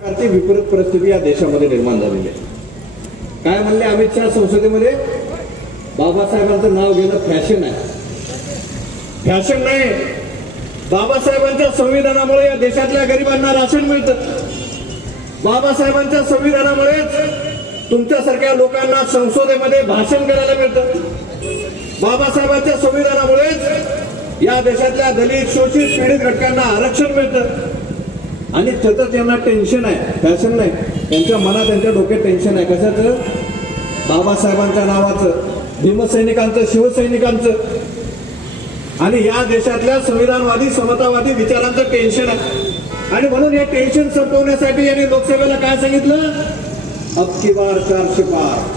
विपरीत परिस्थिती या देशामध्ये निर्माण झालेली आहे. काय म्हणले अमित शहा संसदेमध्ये? बाबासाहेबांचं नाव घेणं फॅशन आहे. फॅशन नाही. बाबासाहेबांच्या संविधानामुळे या देशातल्या गरिबांना राशन मिळतं. बाबासाहेबांच्या संविधानामुळेच तुमच्यासारख्या लोकांना संसदेमध्ये भाषण करायला मिळतं. बाबासाहेबांच्या संविधानामुळेच या देशातल्या दलित शोषित पीडित घटकांना आरक्षण मिळतं. आणि त्याचं त्यांना टेन्शन आहे. फॅशन नाही. त्यांच्या मनात त्यांच्या डोक्यात टेन्शन आहे. कशाचं बाबासाहेबांच्या नावाचं भीमसैनिकांचं शिवसैनिकांचं. आणि या देशातल्या संविधानवादी समतावादी विचारांचं टेन्शन आहे. आणि म्हणून हे टेन्शन संपवण्यासाठी यांनी लोकसभेला काय सांगितलं? अब की बार चारशे पार.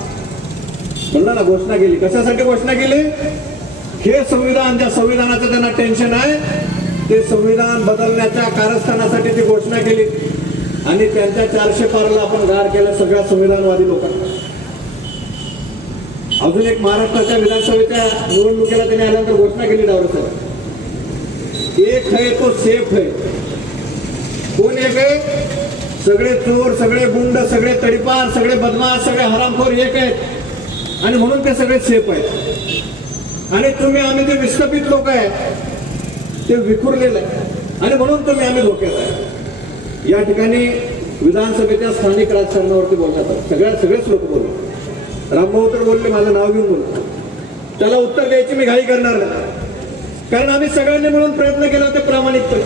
म्हणलं ना घोषणा केली. कशासाठी घोषणा केली? हे संविधान ज्या संविधानाचं त्यांना टेन्शन आहे ते संविधान बदलण्याच्या कारस्थानासाठी ती घोषणा केली. आणि त्यांच्या चारशे पारला आपण गार केलं सगळ्या संविधानवादी लोकांना. अजून एक महाराष्ट्राच्या विधानसभेच्या निवडणुकीला त्यांनी आल्यानंतर घोषणा केली डावर साहेब. एक है तो सेफ है कोण एक आहे? सगळे चोर सगळे गुंड सगळे तडीपार सगळे बदमाश सगळे हरामखोर एक आहेत. आणि म्हणून ते सगळे सेफ आहेत. आणि तुम्ही आम्ही जे विस्थापित लोक आहेत ते विखुरलेलं आहे. आणि म्हणून तुम्ही आम्ही धोक्यात आहे. या ठिकाणी विधानसभेच्या स्थानिक राजकारणावरती बोलतात सगळ्या सगळेच लोक बोलले. रामभाऊ तर बोलले माझं नाव घेऊन बोलतो त्याला उत्तर द्यायची मी घाई करणार नाही. कारण आम्ही सगळ्यांनी मिळून प्रयत्न केला होते प्रामाणिकपणे.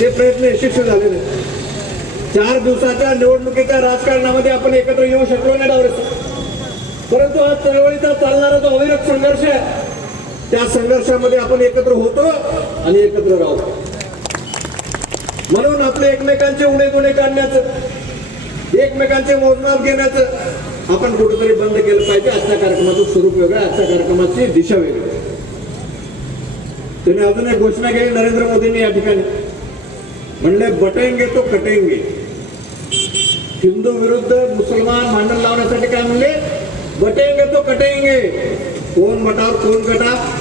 ते प्रयत्न यशस्वी झालेले आहेत. चार दिवसाच्या निवडणुकीच्या राजकारणामध्ये आपण एकत्र येऊ शकलो नाही डावरे परंतु हा चळवळीचा चालणारा जो अविरत संघर्ष आहे त्या संघर्षामध्ये आपण एकत्र होतो आणि एकत्र राहतो म्हणून आपले एकमेकांचे उणे गुणे काढण्याचं एकमेकांचे मोजमाप घेण्याचं आपण कुठेतरी बंद केलं पाहिजे. आजच्या कार्यक्रमाचं स्वरूप वेगळं आजच्या कार्यक्रमाची दिशा वेगळी त्याने त्यांनी अजून एक घोषणा केली नरेंद्र मोदींनी या ठिकाणी. म्हणले बटेंगे तो कटेंगे. हिंदू विरुद्ध मुसलमान भांडण लावण्यासाठी काय म्हणले? बटेंगे तो कटेंगे. कोण मटावर कोण गटा?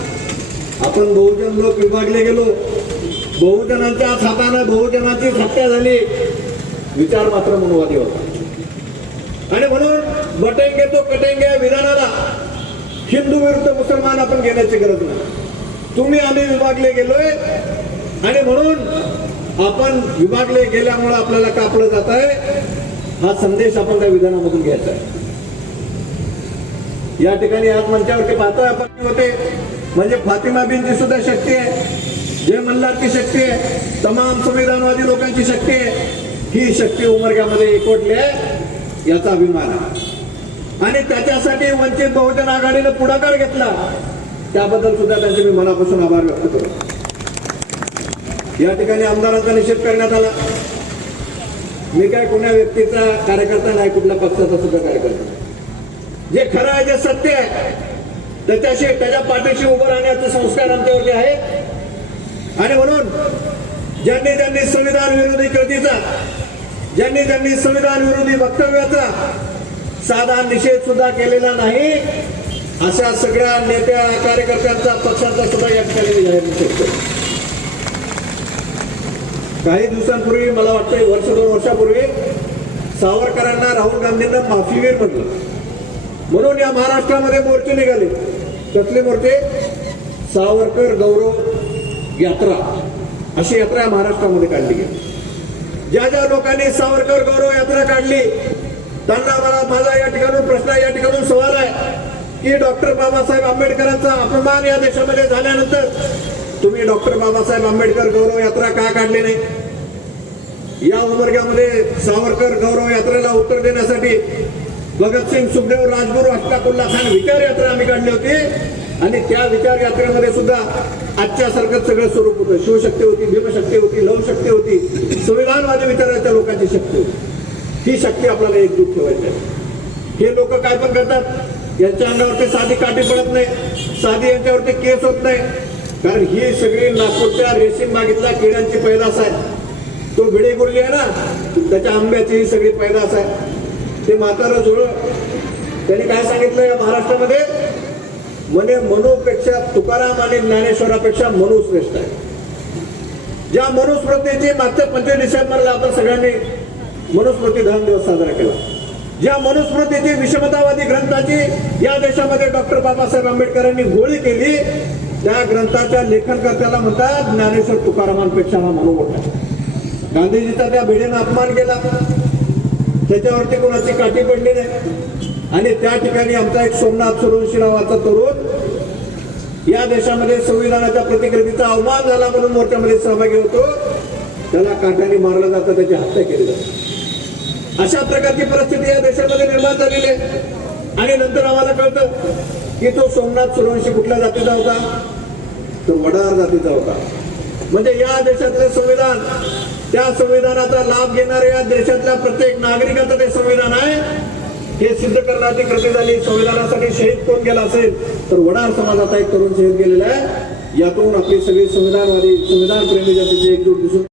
आपण बहुजन लोक विभागले गेलो. बहुजनांच्या हातानं बहुजनाची सत्ता झाली. विचार मात्र मनोवादी होता. आणि म्हणून बटेंगे तो कटेंगे विधानाला हिंदू विरुद्ध मुसलमान आपण घेण्याची गरज नाही. तुम्ही आम्ही विभागले गेलोय. आणि म्हणून आपण विभागले गेल्यामुळे आपल्याला कापलं जात आहे हा संदेश आपण त्या विधानामधून घ्यायचा आहे. या ठिकाणी आज मंचावरती पाहतोय आपण होते. म्हणजे फातिमा बिनची सुद्धा शक्ती आहे. जय मल्हारची शक्ती आहे. तमाम संविधानवादी लोकांची शक्ती आहे. ही शक्ती उमरग्यामध्ये एकवटली आहे याचा अभिमान आहे. आणि त्याच्यासाठी वंचित बहुजन आघाडीनं पुढाकार घेतला. त्याबद्दल सुद्धा त्यांचे मी मनापासून आभार व्यक्त करतो. या ठिकाणी आमदारांचा निषेध करण्यात आला. मी काय कुण्या व्यक्तीचा कार्यकर्ता नाही कुठल्या पक्षाचा सुद्धा कार्यकर्ता. जे खरं आहे जे सत्य आहे त्याच्याशी त्याच्या पाठीशी उभं राहण्याचे संस्कार आमच्यावरती आहेत. आणि म्हणून ज्यांनी ज्यांनी संविधान विरोधी कृतीचा ज्यांनी ज्यांनी संविधान विरोधी वक्तव्याचा साधा निषेध सुद्धा केलेला नाही अशा सगळ्या नेत्या कार्यकर्त्यांचा पक्षांचा सुद्धा या ठिकाणी जाहीर शकतो. काही दिवसांपूर्वी मला वाटतं वर्ष दोन वर्षापूर्वी सावरकरांना राहुल गांधींना माफीवीर म्हटलं. म्हणून या महाराष्ट्रामध्ये मोर्चे निघाले. कसले मोर्चे सावरकर गौरव यात्रा. अशी यात्रा या महाराष्ट्रामध्ये काढली गेली. ज्या ज्या लोकांनी सावरकर गौरव यात्रा काढली त्यांना मला माझा या ठिकाणून प्रश्न या ठिकाणून सवाल आहे की डॉक्टर बाबासाहेब आंबेडकरांचा अपमान या देशामध्ये झाल्यानंतर तुम्ही डॉक्टर बाबासाहेब आंबेडकर गौरव यात्रा का काढली नाही? या उमरग्यामध्ये सावरकर गौरव यात्रेला उत्तर देण्यासाठी भगतसिंग सुखदेव राजगुरू अष्टाकुल्ला खान विचार यात्रा आम्ही काढली होती. आणि त्या विचार यात्रेमध्ये सुद्धा आजच्या सारखं सगळं स्वरूप होतं. शिवशक्ती होती भीमशक्ती होती लवशक्ती होती. संविधानवादी विचाराच्या लोकांची शक्ती होती. ही शक्ती आपल्याला एकजूट ठेवायची आहे. हे लोक काय पण करतात यांच्या अंगावरती साधी काठी पडत नाही साधी यांच्यावरती केस होत नाही. कारण ही सगळी नागपूरच्या रेशीम बागेतला किड्यांची पैदास आहे. तो भिडे गुरली आहे ना त्याच्या आंब्याची ही सगळी पैदास आहे. ते म्हातारं जुळ. त्यांनी काय सांगितलं या महाराष्ट्रामध्ये? म्हणे मनूपेक्षा तुकाराम आणि ज्ञानेश्वरापेक्षा मनू श्रेष्ठ आहे. ज्या मनुस्मृतीची मागच्या पंचवीस डिसेंबरला आपण सगळ्यांनी मनुस्मृती धन दिवस साजरा केला. ज्या मनुस्मृतीची विषमतावादी ग्रंथाची या देशामध्ये डॉक्टर बाबासाहेब आंबेडकरांनी गोळी केली त्या ग्रंथाच्या लेखनकर्त्याला म्हणतात ज्ञानेश्वर तुकारामांपेक्षा हा मनोमोठा गांधीजीचा त्या भिडेनं अपमान केला. त्याच्यावरती कोणाची काठी पडली नाही. आणि त्या ठिकाणी आमचा एक सोमनाथ सुरवंशी नावाचा तरुण या देशामध्ये संविधानाच्या प्रतिकृतीचा अवमान झाला म्हणून मोर्चामध्ये सहभागी होतो. त्याला काठ्याने मारलं जातं त्याची हत्या केली जाते. अशा प्रकारची परिस्थिती या देशामध्ये निर्माण झालेली आहे. आणि नंतर आम्हाला कळतं की तो सोमनाथ सुरवंशी कुठल्या जातीचा होता? तो वडार जातीचा होता. म्हणजे या देशातले संविधान त्या संविधानाचा लाभ घेणाऱ्या या देशातल्या प्रत्येक नागरिकाचं ते संविधान आहे. हे सिद्ध करण्याची कृती झाली. संविधानासाठी शहीद कोण गेला असेल तर वडार समाजाचा एक तरुण शहीद गेलेला आहे. यातून आपली सगळी संविधानवादी संविधान प्रेमी जनतेची एकजूट दिसून